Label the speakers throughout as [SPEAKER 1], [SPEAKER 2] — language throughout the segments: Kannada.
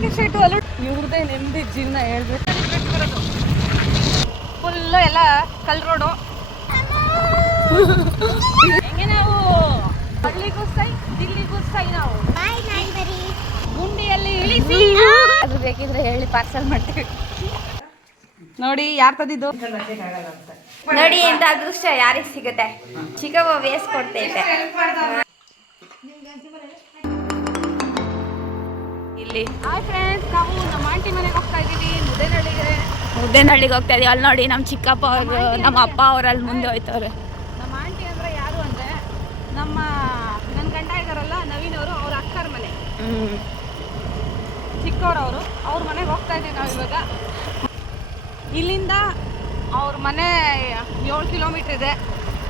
[SPEAKER 1] ಮ್ಯಾಕೆ ಶೀಟು ಅಲ್ಲ. ಇವ್ರದೇ ನೆಮ್ಮದಿ ಜೀವನ ಹೇಳ್ಬೇಕು. ಫುಲ್ ಎಲ್ಲ ಕಲ್ ರೋಡು ಹೆಂಗೆ ನಾವು? ಹಳ್ಳಿಗೂ ಸೈ ದಿಲ್ಲಿಗೂ ಸೈ ನಾವು. ಗುಂಡಿಯಲ್ಲಿ ಇಳಿಸಿ.
[SPEAKER 2] ಅದು ಬೇಕಿದ್ರೆ ಹೇಳಿ ಪಾರ್ಸಲ್ ಮಾಡ್ತೀವಿ.
[SPEAKER 1] ನೋಡಿ ಯಾರು ತಂದಿದ್ದು?
[SPEAKER 2] ನೋಡಿ ಇಂಥ ಅದೃಷ್ಟ ಯಾರಿಗೆ ಸಿಗುತ್ತೆ? ಚಿಕ್ಕವ್ವ ವೇಸ್ ಕೊಡ್ತೈತೆ. ಇಲ್ಲಿ.
[SPEAKER 1] ಹಾಯ್ ಫ್ರೆಂಡ್ಸ್ ನಾವು ನಮ್ಮ ಆಂಟಿ ಮನೆಗೆ ಹೋಗ್ತಾ ಇದ್ದೀವಿ. ಮುದ್ದೇನಹಳ್ಳಿಗೆ
[SPEAKER 2] ಮುದ್ದೇನಹಳ್ಳಿಗೆ ಹೋಗ್ತಾ ಇದೀವಿ. ಅಲ್ಲಿ ನೋಡಿ ನಮ್ಮ ಚಿಕ್ಕಪ್ಪ ಅವರು ನಮ್ಮ ಅಪ್ಪ ಅವ್ರು ಅಲ್ಲಿ ಮುಂದೆ ಹೋಯ್ತವ್ರೆ.
[SPEAKER 1] ನಮ್ಮ ಆಂಟಿ ಅಂದ್ರೆ ಯಾರು ಅಂದ್ರೆ ನಮ್ಮ ನನ್ನ ಗಂಡ ಇದಾರಲ್ಲ ನವೀನ್ ಅವರು ಅವ್ರ ಅಕ್ಕರ ಮನೆ. ಚಿಕ್ಕವ್ರವರು ಅವ್ರ. ಮನೆಗೆ ಹೋಗ್ತಾ ಇದ್ದೀವಿ ನಾವು ಇವಾಗ. ಇಲ್ಲಿಂದ ಅವ್ರ ಮನೆ ಏಳು ಕಿಲೋಮೀಟ್ರ್ ಇದೆ.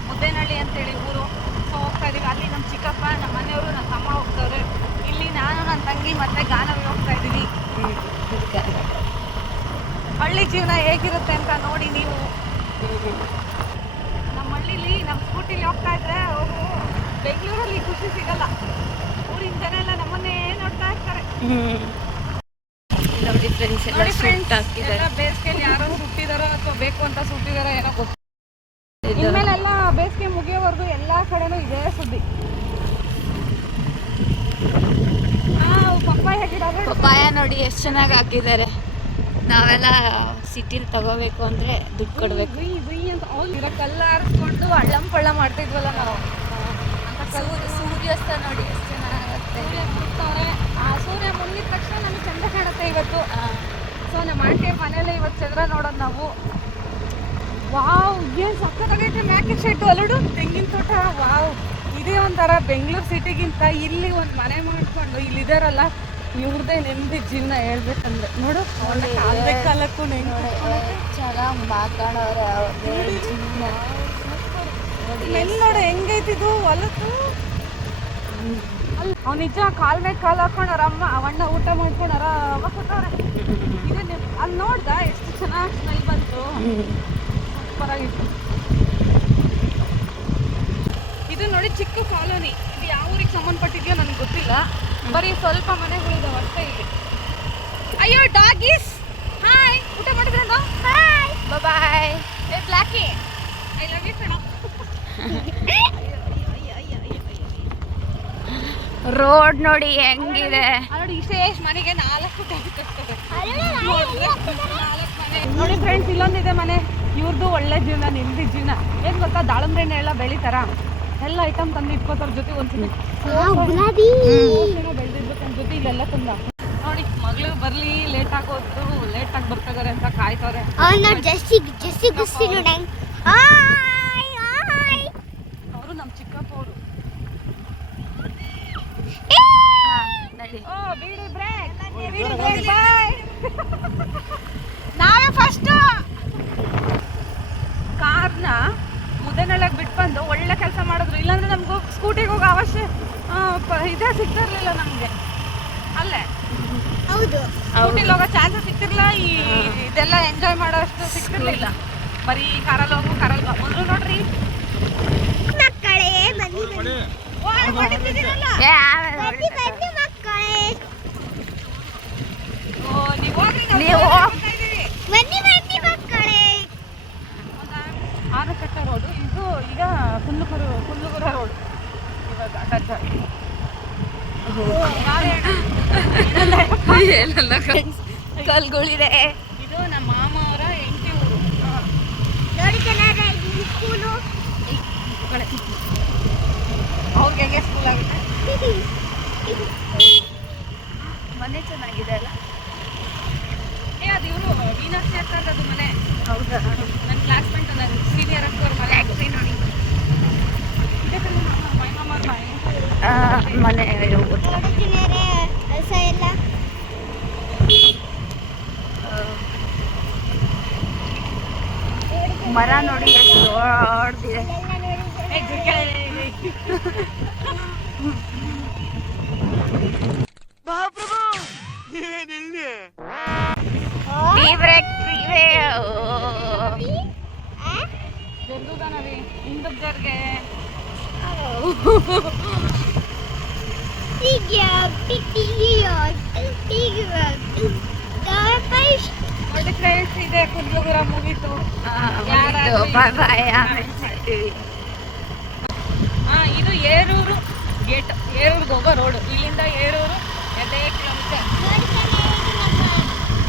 [SPEAKER 1] ಮುದ್ದೇನಹಳ್ಳಿ ಅಂತೇಳಿ ಊರು. ಸೊ ಹೋಗ್ತಾ ಇದ್ದೀವಿ ಅಲ್ಲಿ ನಮ್ಮ ಚಿಕ್ಕಪ್ಪ ನಮ್ಮ ಮನೆಯವರು ನಮ್ಮ ತಮ್ಮ ಹೋಗ್ತವ್ರೆ ಇಲ್ಲಿ ನಾನು ನನ್ನ ತಂಗಿ ಮತ್ತೆ ಗಾನವಿ ಹೋಗ್ತಾ ಇದ್ದೀವಿ. ಹಳ್ಳಿ ಜೀವನ ಹೇಗಿರುತ್ತೆ ಅಂತ ನೋಡಿ ನೀವು. ನಮ್ಮ ಹಳ್ಳಿಲಿ ನಮ್ಮ ಸ್ಕೂಟಿಲಿ ಹೋಗ್ತಾ ಇದ್ರೆ ಅವರು ಬೆಂಗಳೂರಲ್ಲಿ ಖುಷಿ ಸಿಗಲ್ಲ. ಊರಿನ ಜನ ಎಲ್ಲ ನಮ್ಮನ್ನೇ ನೋಡ್ತಾ ಇರ್ತಾರೆ.
[SPEAKER 2] ನೋಡಿ ಫ್ರೆಂಡ್ಸ್ ಎಲ್ಲ
[SPEAKER 1] ನೋಡಿ
[SPEAKER 2] ಹಾಕಿದ್ದಾರೆ.
[SPEAKER 1] ಬೇಸಿಗೆಯಲ್ಲಿ ಯಾರೋ ಸುಟ್ಟಿದಾರೋ ಅಥವಾ ಬೇಕು ಅಂತ ಸುಟ್ಟಿದಾರೋ ಏನೋ ಇನ್ಮೇಲೆಲ್ಲ ಬೇಸಿಗೆ ಮುಗಿಯೋವರೆಗೂ ಎಲ್ಲಾ ಕಡೆನೂ ಇದೇ ಸುದ್ದಿ. ಪಪ್ಪಾಯ
[SPEAKER 2] ನೋಡಿ ಎಷ್ಟು ಚೆನ್ನಾಗಿ ಹಾಕಿದ್ದಾರೆ. ನಾವೆಲ್ಲ ಸಿಟಿಲಿ ತಗೋಬೇಕು ಅಂದ್ರೆ ದುಡ್ಡು ಕೊಡ್ಬೇಕು.
[SPEAKER 1] ಕಲ್ಲ ಆರಿಸ್ಕೊಂಡು ಹಳ್ಳಂ ಪಳ್ಳ ಮಾಡ್ತಿದ್ವಲ್ಲ ನಾವು.
[SPEAKER 2] ಸೂರ್ಯಾಸ್ತ ನೋಡಿ ಎಷ್ಟು ಚೆನ್ನಾಗುತ್ತೆ
[SPEAKER 1] ಆ ಸೂರ್ಯ ಮುಂದಿದ ತಕ್ಷಣ ನಮಗೆ ಚಂದ ಕಾಣುತ್ತೆ ಇವತ್ತು. ಸೊ ನಮ್ಮ ಆಂಟಿ ಮನೇಲಿ ಇವತ್ತು ಚಂದ್ರ ನೋಡೋದು ನಾವು. ವಾವ್ ಏನು ಸಕ್ಕತ್ತಾಗೈತೆ ಮ್ಯಾಕೆ ಶೆಟ್ಟು ಅಲ್ಲಡು. ತೆಂಗಿನ ತೋಟ ವಾವ್. ಇದೇ ಒಂಥರ ಬೆಂಗಳೂರು ಸಿಟಿಗಿಂತ ಇಲ್ಲಿ ಒಂದು ಮನೆ ಮಾಡ್ಕೊಂಡು ಇಲ್ಲಿದಾರಲ್ಲ ಇವ್ರದೇ ನೆಮ್ಮದಿ ಜೀವನ ಹೇಳ್ಬೇಕಂದ್ರೆ. ನೋಡು
[SPEAKER 2] ನೋಡಿ,
[SPEAKER 1] ಕಾಲಕ್ಕೆ
[SPEAKER 2] ಚೆನ್ನಾಗಿ ಮಾತಾಡೋರೆ ಅವ್ರಿಗೆ ಜೀವನ.
[SPEAKER 1] ನೆಲ್ ನೋಡು ಹೆಂಗೈತಿದು ಹೊಲತ್ತು ಅವ್ನು ನಿಜ ಕಾಲ್ ಮೇಲೆ ಕಾಲು ಹಾಕೊಂಡು ಅಮ್ಮ ಅವಣ್ಣ ಊಟ ಮಾಡ್ಕೊಂಡು ಆರಾಮ ಕೂತವ್ರೆ ಅಲ್ಲಿ ನೋಡ್ದ ಎಷ್ಟು ಚೆನ್ನಾಗಿ ಸ್ಮೆಲ್ ಬಂತು? ಸೂಪರ್ ಆಗಿತ್ತು. ಇದು ನೋಡಿ ಚಿಕ್ಕ ಕಾಲೋನಿ. ಇದು ಯಾವ ಊರಿಗೆ ಸಂಬಂಧಪಟ್ಟಿದ್ಯೋ ನನಗೆ ಗೊತ್ತಿಲ್ಲ. ಬರೀ ಸ್ವಲ್ಪ ಮನೆಗಳಿದಾವೆ ಅಷ್ಟೇ ಇಲ್ಲಿ. ಅಯ್ಯೋ ಡಾಗೀಸ್! ಹಾಯ್ ಊಟ ಮಾಡಿದ್ರೆ ಹಾಯ್
[SPEAKER 2] ಬಾಯ್
[SPEAKER 1] ಏ ಬ್ಲಾಕಿ! ಐ ಲವ್ ಯು ಕಣ.
[SPEAKER 2] ರೋಡ್ ನೋಡಿ ಹೆಂಗಿದೆ.
[SPEAKER 1] ನೋಡಿ ವಿಶೇಷ ಮನೆಗೆ ನಾಲ್ಕು ನೋಡಿ ಫ್ರೆಂಡ್ಸ್ ಇಲ್ಲೊಂದಿದೆ ಮನೆ. ಇವ್ರದ್ದು ಒಳ್ಳೆ ಜೀವನ ನಿಮ್ದು ಜೀವನ. ಏನ್ ಗೊತ್ತಾ ದಾಳಂಬ್ರೆ ಹಣ್ಣು ಎಲ್ಲ ಬೆಳಿತಾರ? ಎಲ್ಲ ಐಟಮ್ ತಂದು ಇಟ್ಕೋತಾರ ಜೊತೆ ಒಂದ್ಸತಿ. ಬೆಳೆದಿರ್ಬೇಕು ಒಂದ್ ಜೊತೆ ಇಲ್ಲೆಲ್ಲ ತಂದ. ನೋಡಿ ಮಗಳು ಬರ್ಲಿ ಲೇಟ್ ಆಗೋದು ಲೇಟ್ ಆಗಿ ಬರ್ತಿದಾರೆ ಅಂತ
[SPEAKER 3] ಕಾಯ್ತಾರೆ ಜಸ್ಸಿ ಜಸ್ಸಿ ಗುಸ್ಸಿ ನೋಡಿ ಹೆಂಗ್ ಹಾಯ್ ಹಾಯ್
[SPEAKER 1] ಅವರು ನಮ್ಮ ಚಿಕ್ಕಪ್ಪ ಅವರು
[SPEAKER 2] ನಡಿ
[SPEAKER 1] ಓ ಬಿಡಿ ಬ್ರೇಕ್ ಬಿಡಿ ಬ್ರೇಕ್ ಬಾಯ್ ನಾವೇ ಫಸ್ಟ್ ಕಾರ್ನ ಮುದ್ದೆನಳ್ಳಗೆ ಬಿಟ್ಟು ಬಂದು ಒಳ್ಳೆ ಕೆಲಸ ಮಾಡಿದ್ರು ಇಲ್ಲಾಂದ್ರೆ ನಮ್ಗೆ ಸ್ಕೂಟಿಗೆ ಹೋಗೋ ಅವಶ್ಯ ಆ, ಪ- ಇದೇ ಸಿಗ್ತಿರ್ಲಿಲ್ಲ ನಮಗೆ ಅಲ್ಲೇ
[SPEAKER 3] ಹೌದು
[SPEAKER 1] ಸ್ಕೂಟಿಲಿ ಹೋಗೋ ಚಾನ್ಸಸ್ ಸಿಗ್ತಿರ್ಲಿಲ್ಲ ಈ ಇದೆಲ್ಲ ಎಂಜಾಯ್ ಮಾಡೋ ಅಷ್ಟು ಸಿಗ್ತಿರ್ಲಿಲ್ಲ ಬರೀ ಕಾರಲ್ಲಿ ಹೋಗು ಕಾರಲ್ಲಿ ಮೊದಲು ನೋಡ್ರಿ ಆನಕಟ್ಟ ರೋಡು ಇದು ಈಗ ರೋಡ್ ಇವಾಗ
[SPEAKER 2] ಏನೆಲ್ಲ ಕಲ್ಗಳಿದೆ
[SPEAKER 1] ಇದು ನಮ್ಮ ಮಾಮ ಅವರ ಹೆಂಡತಿ ಊರು
[SPEAKER 3] ನೋಡಿ ಚೆನ್ನಾಗಿ ಈ ಸ್ಕೂಲು?
[SPEAKER 1] ಅವ್ರಿಗೆ ಹೆಂಗೆ ಸ್ಕೂಲ್ ಆಗುತ್ತೆ?
[SPEAKER 2] ಮನೆ ಚೆನ್ನಾಗಿದೆ ಅಲ್ಲ?
[SPEAKER 1] ಏ ಅದು ಇವರು ಮೀನಾಕ್ಷಿ ಅಂತ ಅದು ಮನೆ? ಹೌದಾ? ನನ್ನ ಕ್ಲಾಸ್ಮೇಟ್ ನನ್ನ ಸೀನಿಯರ್ ಅಕ್ಕವ್ರ ಮನೆ. ಆಗ್ತೀನಿ ನೋಡಿ. ಮನೆ
[SPEAKER 2] ಆ, ಮನೆ ಗೊತ್ತು.
[SPEAKER 3] ನೋಡುತ್ತಿದ್ದಾರೆ ರಸ ಎಲ್ಲ
[SPEAKER 2] ಮರ ನೋಡಿ ಎಷ್ಟು ದೊಡ್ಡದಿದೆ
[SPEAKER 3] ಎಲ್ಲ
[SPEAKER 1] ಇದೆ ಕುಂದಗುರ ಮುಗೀತು.
[SPEAKER 2] ಬಾಯ್ ಬಾಯ್ ಆಮೇಲೆ ಸಿಗ್ತೀವಿ
[SPEAKER 1] ಹಾ ಇದು ಏರೂರು ಗೇಟ್ ಏರೂರು ಹೋಗೋ ರೋಡು ಇಲ್ಲಿಂದ ಏರೂರು ಎರಡೇ ಕಿಲೋಮೀಟರ್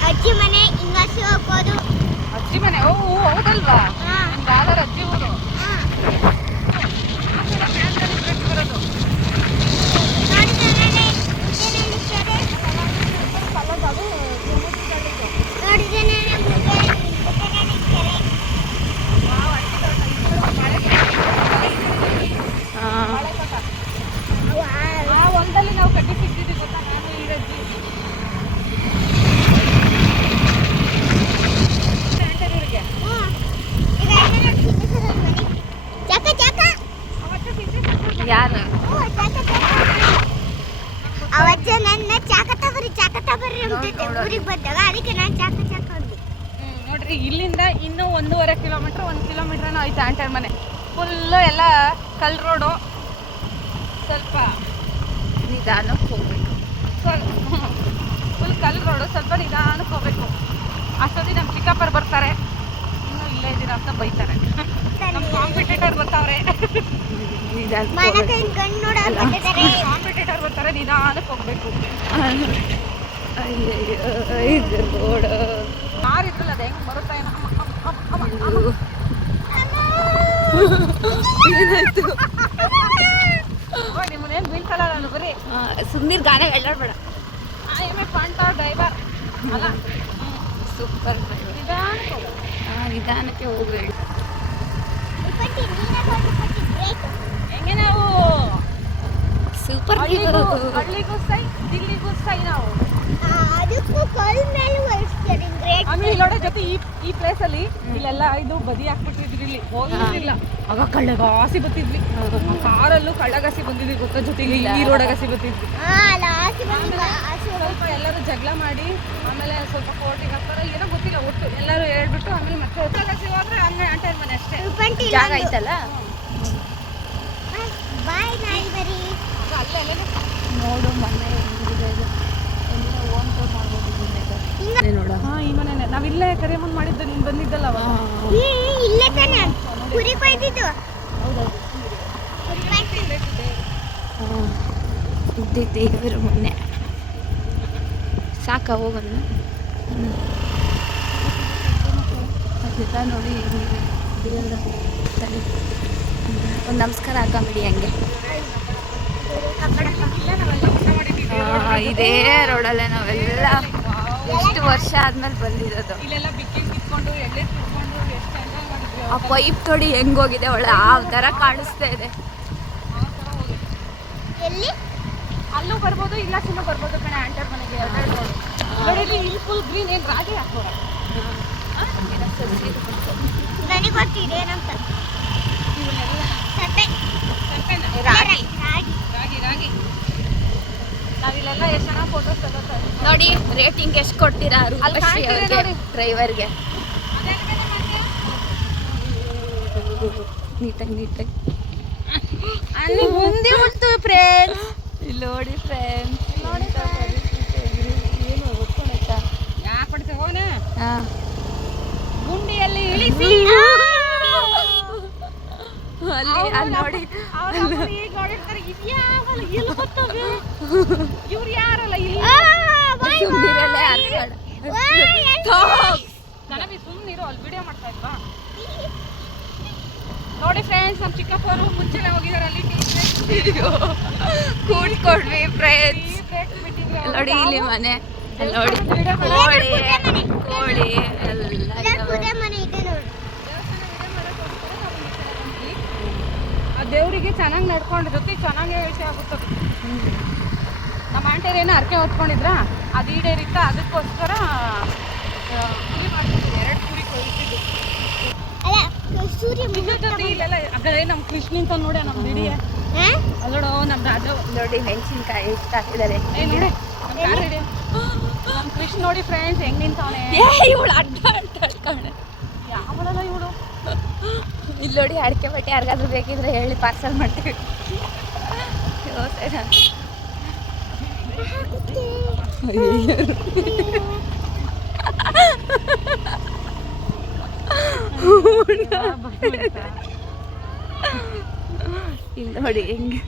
[SPEAKER 3] ಅಜ್ಜಿ ಮನೆ ಹಿಂಗಾಸಿ ಹೋಗ್ಬೋದು.
[SPEAKER 1] ಅಜ್ಜಿ ಮನೆ? ಓ ಹೌದಲ್ವಾ?
[SPEAKER 3] ಹಾ.
[SPEAKER 1] ನಿಮ್ಗೆ ಅಜ್ಜಿ ಊರು
[SPEAKER 3] ಹಾ.
[SPEAKER 1] ಬರೋದು
[SPEAKER 3] ನೋಡಿದ್ದೇನೆ, ಗುಡ್ಡೆನಲ್ಲಿ ಕೆರೆ. ನೋಡಿದ್ದೇನೆ, ಗುಡ್ಡೆ- ಗುಡ್ಡೆನಲ್ಲಿ ಕೆರೆ. ವಾವ್.
[SPEAKER 1] ಆ ಹೊಲದಲ್ಲಿ ನಾವು ಕಡ್ಡಿ ಸಿಕ್ತಿದ್ವಿ ಗೊತ್ತಾ ನಾನು ಈ ರಜ್ಜಿ ಆಂಟರಿಯರಿಗೆ
[SPEAKER 3] ಹ್ಮ್. ಈಗ ಅಣ್ಣನ ಸಿಕ್ಕಿಸೋದು ಮನೆ. ಜಾಕ, ಜಾಕ.
[SPEAKER 1] ಅವತ್ತು ಸಿಕ್ಕಿದ್ದು
[SPEAKER 2] ಯಾರು
[SPEAKER 3] ಹ್ಞೂ, ಜಾಕ, ಜಾಕ. ಅವತ್ತು ನನ್ನ ಚಾಕ ತಬರಿ ಚಾಕ ತಬರಿ ಅಂತಿದ್ದೆ
[SPEAKER 2] ನೋಡು.
[SPEAKER 3] ಊರಿಗೆ ಬಂದಾಗ ಅದಕ್ಕೆ ನಾನು ಚಾಕ ಚಾಕ ಅಂದೆ
[SPEAKER 1] ಹ್ಮ್, ನೋಡ್ರಿ ಇಲ್ಲಿಂದ ಇನ್ನೂ ಒಂದೂವರೆ ಕಿಲೋಮೀಟ್ರ್ ಒಂದು ಕಿಲೋಮೀಟ್ರನೂ ಐತೆ ಆಂಟರ್ ಮನೆ ಫುಲ್ಲು ಎಲ್ಲ ಕಲ್ ರೋಡು ಸ್ವಲ್ಪ
[SPEAKER 2] ನಿಧಾನಕ್ಕೆ ಹೋಗ್ಬೇಕು
[SPEAKER 1] ಸ್ವಲ್ಪ ಫುಲ್ ಕಲ್ ರೋಡು ಸ್ವಲ್ಪ ನಿಧಾನಕ್ಕೆ ಹೋಗ್ಬೇಕು ಅಷ್ಟೊತ್ತಿಗೆ ನಮ್ಮ ಚಿಕ್ಕಪ್ಪರು ಬರ್ತಾರೆ ಇನ್ನೂ ಇಲ್ಲೇ ಇದ್ದೀರಾ ಅಂತ ಬೈತಾರೆ. ನಮ್ಮ ಕಾಂಪಿಟೇಟರ್ ಬರ್ತಾವ್ರೆ. ಕಾಂಪಿಟೇಟರ್ ಬರ್ತಾರೆ ನಿಧಾನಕ್ಕೆ ಹೋಗ್ಬೇಕು.
[SPEAKER 2] ಇದು ರೋಡ್
[SPEAKER 1] ಯಾರಿದ್ರಲ್ಲ ಅದು ಹೆಂಗೆ ಬರುತ್ತಾ.
[SPEAKER 2] ಏನಾಯ್ತು
[SPEAKER 1] ಓ, ನಿಮ್ಮನ್ನೇನು ಬೀಳ್ಸಲ್ಲ ನಾನು ಬರೀ?
[SPEAKER 2] ಸುಮ್ಮನೆ ಗಾನ ಹೇಳಬೇಡ
[SPEAKER 1] ಐ ಎಂ ಎ ಪಾಂಟ ಡ್ರೈವರ್ ಅಲ್ಲ
[SPEAKER 2] ಸೂಪರ್
[SPEAKER 1] ನಿಧಾನಕ್ಕೆ
[SPEAKER 2] ಹೋಗ್ಬೇಡಿ.
[SPEAKER 3] ಕೊಟ್ಟು ಬ್ರೇಕ್
[SPEAKER 1] ಹೆಂಗೆ ನಾವು?
[SPEAKER 2] ಸೂಪರ್
[SPEAKER 1] ಹಳ್ಳಿಗೂ ಸೈ ದಿಲ್ಲಿಗೂ ಸೈ ನಾವು.
[SPEAKER 3] ಅದಕ್ಕೂ ಕಲ್ ಮೇಲೆ
[SPEAKER 1] ಆಮೇಲೆ ಇಲ್ಲೋಡ ಜೊತೆ ಈ ಈ ಪ್ಲೇಸ್ ಅಲ್ಲಿ ಇಲ್ಲೆಲ್ಲ ಇದು ಬದಿ ಹಾಕ್ಬಿಟ್ಟಿದ್ರಿ ಇಲ್ಲಿ ಹೋಗಿರ್ಲಿಲ್ಲ ಆಗ ಕಳ್ಳಗಾಸಿ ಬತ್ತಿದ್ವಿ. ಕಾರಲ್ಲೂ ಕಳ್ಳಗಾಸಿ ಬಂದಿದ್ವಿ ಗೊತ್ತಾ ಜೊತೆಗೆ ಈ ರೋಡಗಾಸಿ
[SPEAKER 3] ಆಸು
[SPEAKER 1] ಸ್ವಲ್ಪ ಎಲ್ಲರೂ ಜಗಳ ಮಾಡಿ ಆಮೇಲೆ ಸ್ವಲ್ಪ ಕೋರ್ಟಿಗೆ ಹಾಕ್ತಾರೆ. ಏನೋ ಗೊತ್ತಿಲ್ಲ ಒಟ್ಟು ಎಲ್ಲರೂ ಹೇಳ್ಬಿಟ್ಟು ಆಮೇಲೆ ಮತ್ತೆ ಕಳ್ಳಗಾಸಿ ಹೋದ್ರೆ ಹಂಗೆ ಅಂಟರ್ ಮನೆ ಅಷ್ಟೇ.
[SPEAKER 2] ಜಾಗ ಐತಲ್ಲ
[SPEAKER 3] ಬಾಯ್ ನಾಯಿ ಬರೀ.
[SPEAKER 1] ಆಗ ಅಲ್ಲೇ
[SPEAKER 2] ನೋಡು ಮನೆ ಹೆಂಗಿದೆ ಇದು. ಎಲ್ಲ ಓನ್ ಟೂರ್ ಮಾಡ್ಬೋದು. ನೋಡ.
[SPEAKER 1] ಹಾ ಈ ಮನೆನೇ. ನಾವಿಲ್ಲೇ ಕರಿಯಮ್ಮನ್ ಮಾಡಿದ್ದು ನೀನು ಬಂದಿದ್ದಲ್ಲ ಅವಾಗ.
[SPEAKER 3] ಇಲ್ಲೇ ತಾನೆ ಕುರಿ ಕೊಯ್ದಿದ್ದು. ಕುರಿ
[SPEAKER 2] ದೇವರ ಮೊನ್ನೆ ಸಾಕ ಹೋಗೋಣ ಅದೆಲ್ಲ ನೋಡಿ ಒಂದು ನಮಸ್ಕಾರ ಹಾಕೊಂಬಿಡಿ ಹಂಗೆ.
[SPEAKER 1] ಇಲ್ಲೇ
[SPEAKER 2] ಇದೇ ರೋಡಲ್ಲೇ ನಾವೆಲ್ಲ. ಎಷ್ಟು ವರ್ಷ ಆದ್ಮೇಲೆ ಬಂದಿರೋದು. ಆ ಪೈಪ್ ತೊಡಿ ಹೆಂಗೋಗಿದೆ ಒಳ್ಳೆ ಆ ಥರ ಕಾಣಿಸ್ತಾ ಇದೆ.
[SPEAKER 1] ಆ ಥರ ಹೋಗಿ
[SPEAKER 3] ಎಲ್ಲಿ?
[SPEAKER 1] ಅಲ್ಲೂ ಬರ್ಬೋದು ಇಲ್ಲ ಸುಮ್ಮನೆ ಬರ್ಬೋದು ಕಣೆ ಆಂಟರ್ ಮನೆಗೆ. ನೋಡಿ. ಇಲ್ಲಿ ಇಲ್ಲಿ ಫುಲ್ ಗ್ರೀನ್ ಏನು ರಾಗಿ ಹಾಕೋರ
[SPEAKER 3] ನನಗೆ ಗೊತ್ತಿದೆ ಏನಂತ.
[SPEAKER 2] ರಾಗಿ
[SPEAKER 3] ರಾಗಿ.
[SPEAKER 1] ರಾಗಿ ರಾಗಿ. ನಾವಿಲ್ಲೆಲ್ಲ ಎಷ್ಟು ಚೆನ್ನಾಗಿ ಫೋಟೋಸ್ ತಗೋತಾರೆ
[SPEAKER 2] ನೋಡಿ ರೇಟಿಂಗ್ ಎಷ್ಟು ಕೊಡ್ತೀರಾ ರೂಪಶ್ರೀ ಅವ್ರಿಗೆ. ಡ್ರೈವರ್ಗೆ ನೀಟಾಗಿ ನೀಟಾಗಿ.
[SPEAKER 1] ಅಲ್ಲಿ ಮುಂದೆ ಉಂಟು ಫ್ರೆಂಡ್ಸ್
[SPEAKER 2] ಇಲ್ಲಿ ನೋಡಿ ಫ್ರೆಂಡ್ಸ್
[SPEAKER 1] ನೋಡಿ
[SPEAKER 2] ಏನು ಒಪ್ಕೊಳಕ್ಕ?
[SPEAKER 1] ಯಾಕೆ ಕೊಡ್ತೀವಿ ಹೋಗೋಣ
[SPEAKER 2] ಹಾಂ.
[SPEAKER 1] ಗುಂಡಿಯಲ್ಲಿ ಇಳಿಸಿ.
[SPEAKER 2] ಅಲ್ಲಿ ಅಲ್ಲಿ ನೋಡಿ.
[SPEAKER 1] ಈಗ ನೋಡಿರ್ತಾರೆ ಇದ್ಯಾವಲ್ಲ ಇಲ್ಲಿ ಗೊತ್ತವೆ? ಇವ್ರು ಯಾರಲ್ಲ ಇಲ್ಲಿ?
[SPEAKER 2] ಸುಮ್ಮನಿರಲ್ಲೇ ಮಾಡ
[SPEAKER 1] ನನಗೆ ಸುಮ್ಮನಿರು ಅಲ್ಲಿ ವಿಡಿಯೋ ಮಾಡ್ತಾ ಇಲ್ವಾ? ನೋಡಿ ಫ್ರೆಂಡ್ಸ್ ನಮ್ಮ ಚಿಕ್ಕಪ್ಪರು ಮುಂಚೆನೆ ಹೋಗಿದ್ದಾರೆ ಅಲ್ಲಿ
[SPEAKER 2] ಕೂಡ್ಕೊಡ್ವಿ ಫ್ರೆಂಡ್ಸ್ ನೋಡಿ ಇಲ್ಲಿ ಮನೆ. ನೋಡಿ. ಕೋಳಿ ಕೋಳಿ ಎಲ್ಲ
[SPEAKER 3] ಇದೇ ಕುದುರೆ ಮನೆ ಇದೆ ನೋಡು
[SPEAKER 1] ಆ ದೇವರಿಗೆ ಚೆನ್ನಾಗಿ ನಡ್ಕೊಂಡು ಜೊತೆ ಚೆನ್ನಾಗಿ ವಿಷಯ ಆಗುತ್ತೆ. ನಮ್ಮ ಆಂಟಿಯರ್ ಏನೋ ಅರ್ಕೆ ಹೊತ್ಕೊಂಡಿದ್ರ? ಅದು ಈಡೇರಿತ್ತ ಅದಕ್ಕೋಸ್ಕರ ಆ, ಕುರಿ ಮಾಡ್ತಿದ್ರು ಎರಡು ಕುರಿ ಕೊಯ್ತಿದ್ದು ಜೊತೆ ಇಲ್ಲೆಲ್ಲ ಅದೇ ನಮ್ಮ ಕೃಷ್ಣ ಅಂತ ನೋಡಿ ನಮ್ಮ
[SPEAKER 3] ಹಾ?
[SPEAKER 1] ಅಲ್ಲೋಡು ನಮ್ಮ ರಾಜ.
[SPEAKER 2] ನೋಡಿ ಮೆಣಸಿನ್ಕಾಯಿ ಇಷ್ಟ ಹಾಕಿದ್ದಾರೆ
[SPEAKER 1] ನೋಡಿ ನಮ್ಮ ಕೃಷ್ಣ ನೋಡಿ ಫ್ರೆಂಡ್ಸ್ ಹೆಂಗ್ ನಿಂತವನೇ?
[SPEAKER 2] ಇವಳು ಅಡ್ಡ ಅಡ್ಡ
[SPEAKER 1] ಇವಳು
[SPEAKER 2] ಇಲ್ಲಿ ನೋಡಿ ಅಡಿಕೆ ಬಟ್ಟೆ ಯಾರಿಗಾದ್ರೂ ಬೇಕಿದ್ರೆ ಹೇಳಿ ಪಾರ್ಸಲ್ ಮಾಡ್ತೀವಿ. ಇಲ್ಲಿ ನೋಡಿ ಹೆಂಗೆ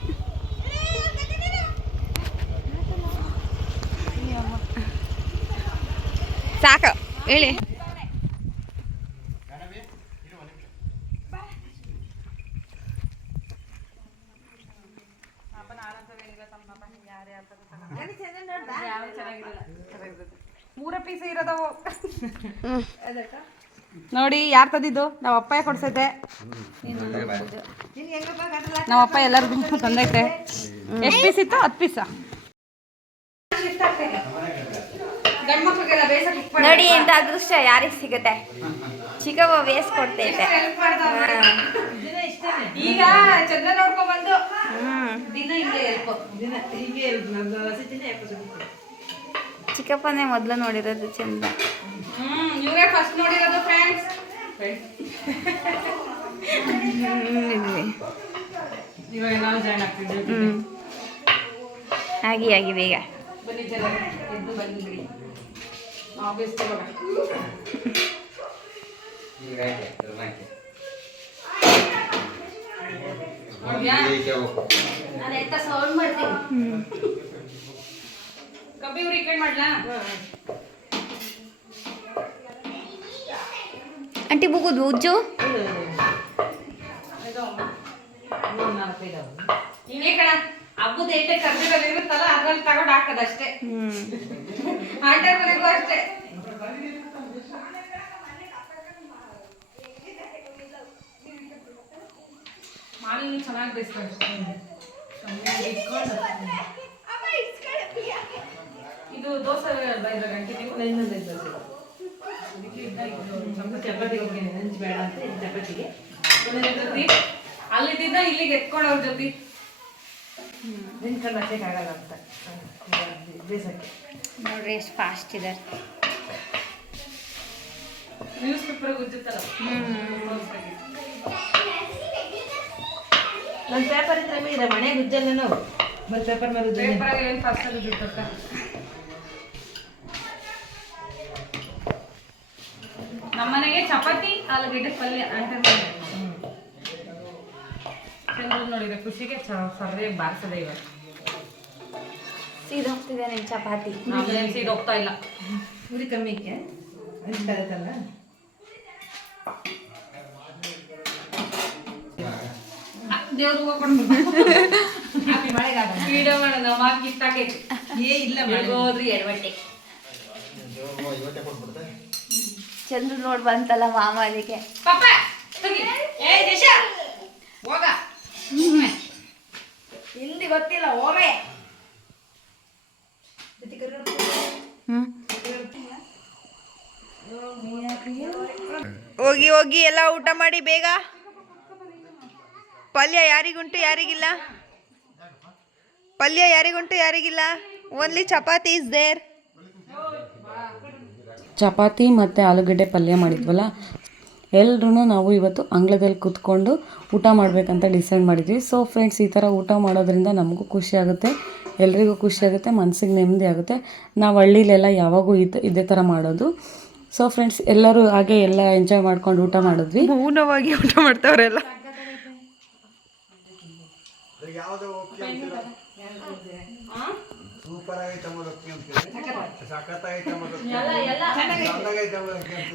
[SPEAKER 2] ಸಾಕು ಹೇಳಿ
[SPEAKER 1] ಮೂರ ಪೀಸ್ ಇರೋದವು. ನೋಡಿ ಯಾರು ತಂದಿದ್ದು? ನಮ್ಮ ಅಪ್ಪ ಕೊಡ್ಸೈತೆ? ನಮ್ಮ ಅಪ್ಪ ಎಲ್ಲರಿಗೂ ತಂದೈತೆ. ಎಷ್ಟು ಪೀಸ್ ಇತ್ತು? ಹತ್ತು ಪೀಸ ಗಂಡು ಮಕ್ಳಿಗೆಲ್ಲ ಬೇಸಕ್ಕೆ
[SPEAKER 2] ನೋಡಿ ಇಂತ ಅದೃಷ್ಟ ಯಾರಿಗೆ ಸಿಗುತ್ತೆ? ಚಿಕ್ಕವ್ವ ವೇಸ್ಟ್ ಕೊಡ್ತೈತೆ.
[SPEAKER 1] ಈಗ ಚಂದ್ರ ನೋಡ್ಕೊಂಡ್ ಬಂದು
[SPEAKER 2] ಹ್ಮ್.
[SPEAKER 1] ದಿನ ಹಿಂಗೆ
[SPEAKER 2] ಚಿಕ್ಕಪ್ಪನೇ ಮೊದಲು ನೋಡಿರೋದು ಚಂದ
[SPEAKER 1] ಹ್ಮ್ ಇವರೇ ಫಸ್ಟ್ ನೋಡಿರೋದು ಫ್ರೆಂಡ್ಸ್ ಇವಾಗ ನಾವು ಜಾಯ್ನ್ ಆಗ್ತಿದ್ವಿ.
[SPEAKER 2] ಹ್ಮ್. ಆಗಿ ಆಗಿ ಬೇಗ.
[SPEAKER 1] ಬನ್ನಿ ಜನ ಎದ್ದು ಬಂದ್ಬಿಡಿ. ಆಫೀಸ್ ತಗೋಣ ನಾನು ಎತ್ತ ಸೌಂಡ್ ಮಾಡ್ತೀನಿ. ಕಬ್ಬಿ ಇವ್ರು ಈ ಕಡೆ ಮಾಡ್ಲಾ?
[SPEAKER 2] ಆಂಟಿ ಬುಗುದು ಉಜ್ಜು
[SPEAKER 1] ಇವೇ ಕಣ ಹಬ್ಬದ ಏಟೆ ಕರ್ದಿರೋದು ಇರುತ್ತಲ್ಲ ಅದ್ರಲ್ಲಿ ತಗೊಂಡು ಹಾಕದಷ್ಟೇ
[SPEAKER 2] ಹ್ಮ್.
[SPEAKER 1] ಆ ಟೈಮಲ್ಲಿಗೂ ಅಷ್ಟೇ? ಮಾಲಿನ್ಯ ಚೆನ್ನಾಗಿ ಬೇಯಿಸ್ಕೊಂಡು ಇದು ದೋಸೆ ಅಲ್ವಾ ಇದ್ರ ಗಂಟೆ ನೀವು ಚಪಾತಿಗೆ. ಅಲ್ಲಿದ್ದ ಇಲ್ಲಿಗೆ ಎತ್ಕೊಂಡು ಜೊತೆ.
[SPEAKER 2] ನೋಡ್ರಿ ಎಷ್ಟು ಫಾಸ್ಟ್ ಇದೆ.
[SPEAKER 1] ನ್ಯೂಸ್ ಪೇಪರ್ ಗುಜ್ಜುತ್ತಲ್ಲ
[SPEAKER 4] ನನ್ನ ಪೇಪರ್ ಇದ್ರೆ ಮೀರ ಮನೆಗೆ ಉಜ್ಜಲ್ಲ ನಾವು. ಪೇಪರ್ ಮೇಲೆ ಉಜ್ಜಲ್ಲ.
[SPEAKER 1] ಪೇಪರ್ ಏನು ಫಸ್ಟ್ ಗುಜ್ಜುತ್ತಕ್ಕ ನಮ್ಮನೆಗೆ ಚಪಾತಿ ಆಲೂಗಡ್ಡೆ ಪಲ್ಯ ಅಂತ. ಚಂದ್ರ ನೋಡಿದ್ರೆ ಖುಷಿಗೆ ಚ- ಸರ್ರೆ ಬಾರಿಸದೆ ಇವಾಗ.
[SPEAKER 2] ಸೀದೋಗ್ತಿದೆ ನಿಮ್ ಚಪಾತಿ.
[SPEAKER 1] ಸೀದೋಗ್ತಾ ಸೀದ ಹೋಗ್ತಾ ಇಲ್ಲ.
[SPEAKER 4] ಉರಿ ಕಮ್ಮಿಗೆ ಹಂಚ್ಕದತ್ತಲ್ಲ
[SPEAKER 1] ದೇವ್ರ ಹೂವ ಕೊಡ್ಬೇಕು
[SPEAKER 4] ಮಳೆಗಾಲ.
[SPEAKER 1] ವಿಡಿಯೋ ಮಾಡೋಣ ನಮ್ಮ ಕಿತ್ತಾಕೈತಿ
[SPEAKER 4] ಏ ಇಲ್ಲ
[SPEAKER 1] ಹೋದ್ರಿ ಎಡವಟ್ಟೆ
[SPEAKER 2] ಚಂದ್ರ ನೋಡ್ ಬಂತಲ್ಲ ಮಾಮ ಅದಕ್ಕೆ
[SPEAKER 1] ಪಾಪ ತೆಗಿ. ಏ ದೇಶ ಹೋಗ ಹಿಂದಿ ಗೊತ್ತಿಲ್ಲ ಹೋಗೇ.
[SPEAKER 2] ಹ್ಮ್. ಹೋಗಿ ಹೋಗಿ ಎಲ್ಲ ಊಟ ಮಾಡಿ ಬೇಗ. ಪಲ್ಯ ಯಾರಿಗುಂಟು ಯಾರಿಗಿಲ್ಲ? ಪಲ್ಯ ಯಾರಿಗುಂಟು ಯಾರಿಗಿಲ್ಲ? Only chapati is there
[SPEAKER 5] chapati ಮತ್ತು ಆಲೂಗಡ್ಡೆ ಪಲ್ಯ ಮಾಡಿದ್ವಲ್ಲ? ಎಲ್ರೂ ನಾವು ಇವತ್ತು ಅಂಗಳದಲ್ಲಿ ಕೂತ್ಕೊಂಡು ಊಟ ಮಾಡಬೇಕಂತ ಡಿಸೈಡ್ ಮಾಡಿದ್ವಿ. ಸೊ ಫ್ರೆಂಡ್ಸ್ ಈ ಥರ ಊಟ ಮಾಡೋದ್ರಿಂದ ನಮಗೂ ಖುಷಿ ಆಗುತ್ತೆ. ಎಲ್ರಿಗೂ ಖುಷಿ ಆಗುತ್ತೆ ಮನಸ್ಸಿಗೆ ನೆಮ್ಮದಿ ಆಗುತ್ತೆ. ನಾವು ಹಳ್ಳಿಲೆಲ್ಲ ಯಾವಾಗೂ ಇದ್, ಇದೇ ಥರ ಮಾಡೋದು. ಸೊ ಫ್ರೆಂಡ್ಸ್ ಎಲ್ಲರೂ ಹಾಗೆ ಎಲ್ಲ ಎಂಜಾಯ್ ಮಾಡ್ಕೊಂಡು ಊಟ ಮಾಡಿದ್ವಿ.
[SPEAKER 2] ಊನವಾಗಿ ಊಟ ಮಾಡ್ತಾವ್ರೆಲ್ಲ.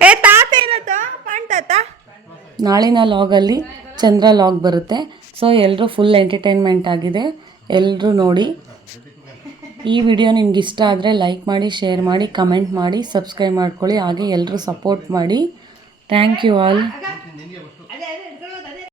[SPEAKER 2] ಏ ತಾತ ಏನದು ಪಣ್ ತಾತ?
[SPEAKER 5] ನಾಳಿನ ಲಾಗಲ್ಲಿ ಚಂದ್ರ ಲಾಗ್ ಬರುತ್ತೆ. ಸೊ ಎಲ್ಲರೂ ಫುಲ್ ಎಂಟರ್ಟೈನ್ಮೆಂಟ್ ಆಗಿದೆ. ಎಲ್ಲರೂ ನೋಡಿ. ಈ ವಿಡಿಯೋ ನಿಮ್ಗೆ ಇಷ್ಟ ಆದರೆ ಲೈಕ್ ಮಾಡಿ ಶೇರ್ ಮಾಡಿ ಕಮೆಂಟ್ ಮಾಡಿ ಸಬ್ಸ್ಕ್ರೈಬ್ ಮಾಡ್ಕೊಳ್ಳಿ. ಹಾಗೆ ಎಲ್ಲರೂ ಸಪೋರ್ಟ್ ಮಾಡಿ. Thank you all